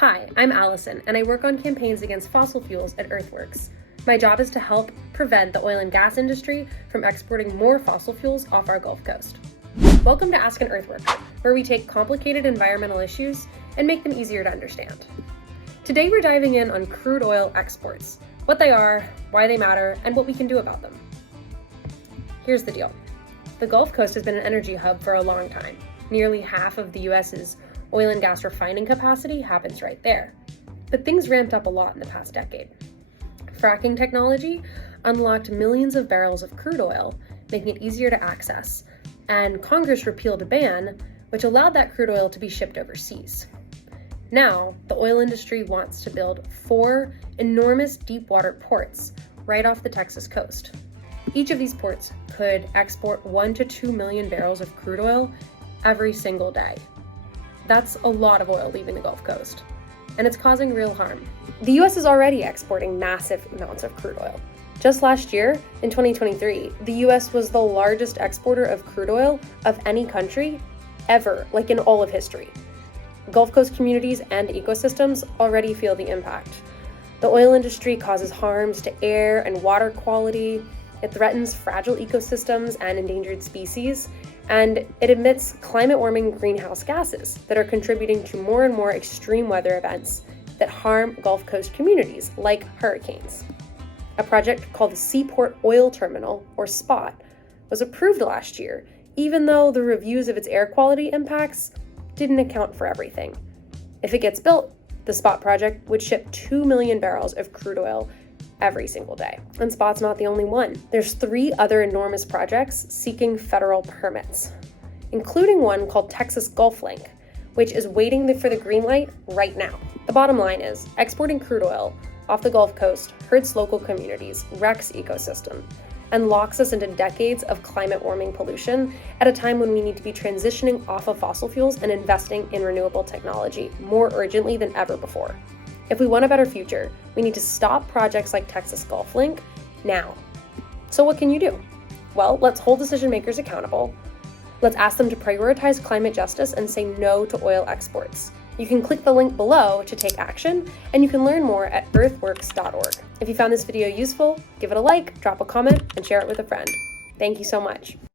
Hi, I'm Allison, and I work on campaigns against fossil fuels at Earthworks. My job is to help prevent the oil and gas industry from exporting more fossil fuels off our Gulf Coast. Welcome to Ask An Earthworker, where we take complicated environmental issues and make them easier to understand. Today we're diving in on crude oil exports, what they are, why they matter, and what we can do about them. Here's the deal. The Gulf Coast has been an energy hub for a long time. Nearly half of the US's oil and gas refining capacity happens right there. But things ramped up a lot in the past decade. Fracking technology unlocked millions of barrels of crude oil, making it easier to access, and Congress repealed a ban which allowed that crude oil to be shipped overseas. Now, the oil industry wants to build 4 enormous deepwater ports right off the Texas coast. Each of these ports could export 1 to 2 million barrels of crude oil every single day. That's a lot of oil leaving the Gulf Coast, and it's causing real harm. The US is already exporting massive amounts of crude oil. Just last year, in 2023, the US was the largest exporter of crude oil of any country ever, like in all of history. Gulf Coast communities and ecosystems already feel the impact. The oil industry causes harms to air and water quality. It threatens fragile ecosystems and endangered species, and it emits climate-warming greenhouse gases that are contributing to more and more extreme weather events that harm Gulf Coast communities, like hurricanes. A project called the Seaport Oil Terminal, or SPOT, was approved last year, even though the reviews of its air quality impacts didn't account for everything. If it gets built, the SPOT project would ship 2 million barrels of crude oil every single day. And SPOT's not the only one. There's 3 other enormous projects seeking federal permits, including one called Texas Gulf Link, which is waiting for the green light right now. The bottom line is, exporting crude oil off the Gulf Coast hurts local communities, wrecks ecosystem, and locks us into decades of climate warming pollution at a time when we need to be transitioning off of fossil fuels and investing in renewable technology more urgently than ever before. If we want a better future, we need to stop projects like Texas Gulf Link now. So what can you do? Well, let's hold decision makers accountable. Let's ask them to prioritize climate justice and say no to oil exports. You can click the link below to take action, and you can learn more at earthworks.org. If you found this video useful, give it a like, drop a comment, and share it with a friend. Thank you so much.